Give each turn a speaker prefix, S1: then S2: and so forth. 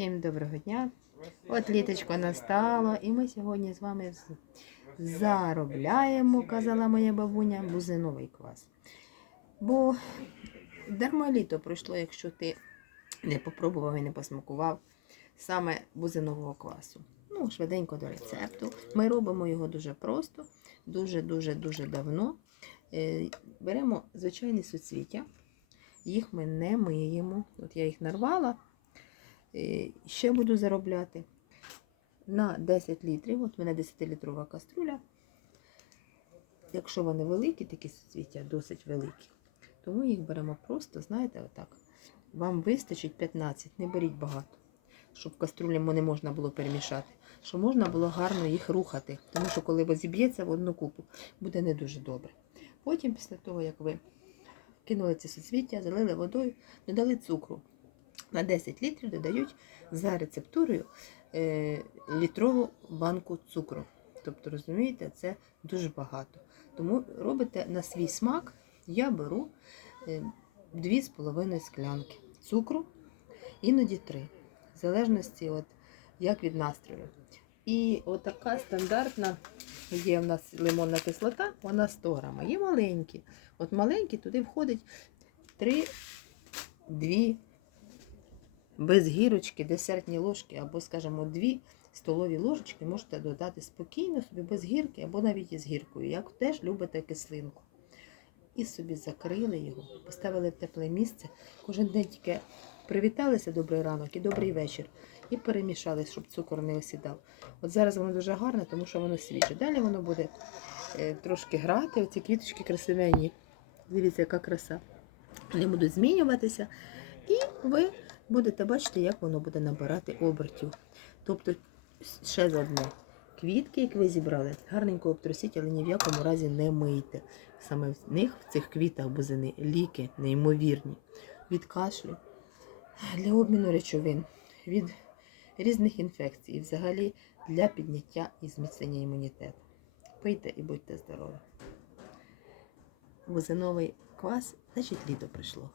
S1: Всім доброго дня. От літочко настало, і ми сьогодні з вами заробляємо, казала моя бабуня, бузиновий квас. Бо дарма літо пройшло, якщо ти не попробував і не посмакував саме бузинового квасу. Ну, швиденько до рецепту. Ми робимо його дуже просто, дуже-дуже-дуже давно. Е, Беремо звичайні суцвіття, їх ми не миємо. От я їх нарвала. Е, Ще буду заробляти на 10 літрів. От в мене 10-літрова каструля. Якщо вони великі, такі суцвіття досить великі, то ми їх беремо просто, знаєте, отак. Вам вистачить 15, не беріть багато, щоб каструлі не можна було перемішати, щоб можна було гарно їх рухати. Тому що коли зіб'ється в одну купу, буде не дуже добре. Потім, після того, як ви кинули ці суцвіття, залили водою, додали цукру. На 10 літрів додають за рецептурою е, літрову банку цукру. Тобто, розумієте, це дуже багато. Тому робите на свій смак. Я беру е, 2,5 склянки цукру, іноді 3, в залежності от, як від настрою. І отака стандартна є в нас лимонна кислота, вона 100 грам. Є маленькі. От маленькі туди входить 3, 2 без гірочки, десертні ложки, або, скажімо, 2 столові ложечки можете додати спокійно собі без гірки, або навіть із гіркою, як теж любите кислинку. І собі закрили його, поставили в тепле місце. Кожен день тільки привіталися добрий ранок і добрий вечір. І перемішали, щоб цукор не осідав. От зараз воно дуже гарне, тому що воно свіже. Далі воно буде е, трошки грати. Оці квіточки красивенні. Дивіться, яка краса. Вони будуть змінюватися. І ви будете бачити, як воно буде набирати обертів. Тобто, ще за одне. Квітки, як ви зібрали, гарненько обтрусіть, але ні в якому разі не мийте. Саме в них, в цих квітах бузини, ліки неймовірні. Від кашлю, для обміну речовин, від різних інфекцій, і взагалі для підняття і зміцнення імунітету. Пийте і будьте здорові. Бузиновий квас, значить літо прийшло.